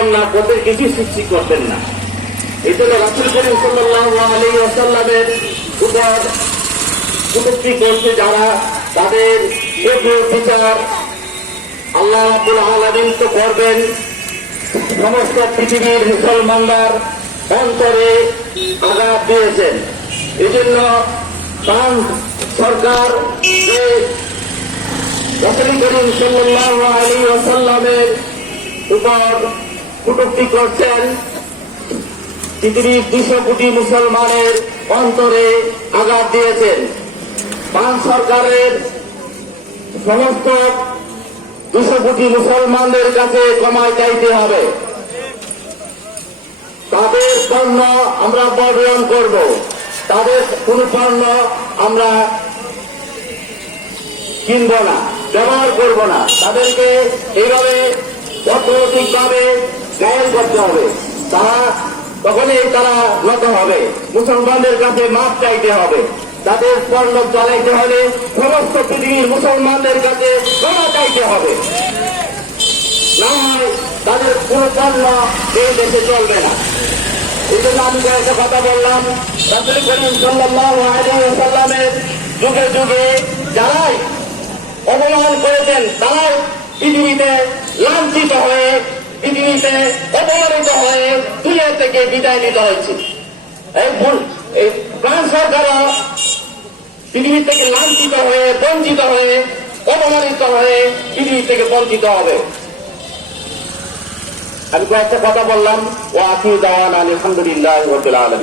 উৎপাদন না করতেন, কিছু সৃষ্টি করতেন না। এই জন্য রাসূল করিম সাল্লাল্লাহু আলাইহি ওয়াসাল্লামের উপর কটূক্তি করছে যারা, তাদের বিচার আল্লাহ রাব্বুল আলামিন তো করবেন। সমস্ত পৃথিবীর মুসলমানদের অন্তরে আঘাত দিয়েছেন। এই জন্য ফ্রান্স সরকার যে রাসূল করিম সাল্লাল্লাহু আলাইহি ওয়াসাল্লামের উপর কটূক্তি করছেন, পৃথিবীর 200 কোটি মুসলমানের অন্তরে আঘাত দিয়েছেন। ফ্রান্স সরকারের সমস্ত 200 কোটি মুসলমানদের কাছে ক্ষমা চাইতে হবে। তাদের পণ্য আমরা বর্জন করব, তাদের কোন পণ্য আমরা কিনব না, ব্যবহার করব না। তাদেরকে এইভাবে অর্থনৈতিকভাবে ঘায়েল করতে হবে, তখনই তারা নত হবে। মুসলমানদের কাছে মাপ চাইতে হবে, তাদের পণ্য চালাইতে হলে সমস্ত পৃথিবীর মুসলমানদের কাছে ক্ষমা চাইতে হবে, না হয় তাদের কোন পণ্য এই দেশে চলবে না। এই জন্য আমি একটা কথা বললাম, রাসূল করিম সাল্লাল্লাহু আলাইহি ওয়াসাল্লামের যুগে যুগে যারাই অবমান করেছেন, তারাই পৃথিবীতে লাঞ্ছিত হয়ে, পৃথিবীতে অপমানিত হয়ে দুনিয়া থেকে বিদায় নিতে হয়েছে। এই ফ্রান্স সরকারও পৃথিবী থেকে লাঞ্ছিত হয়ে, বঞ্চিত হয়ে, অপমানিত হয়ে পৃথিবী থেকে বঞ্চিত হবে। আমি কয়েকটা কথা বললাম। ওয়া আখিরু দাওয়ানা আলহামদুলিল্লাহি রাব্বিল আলামিন।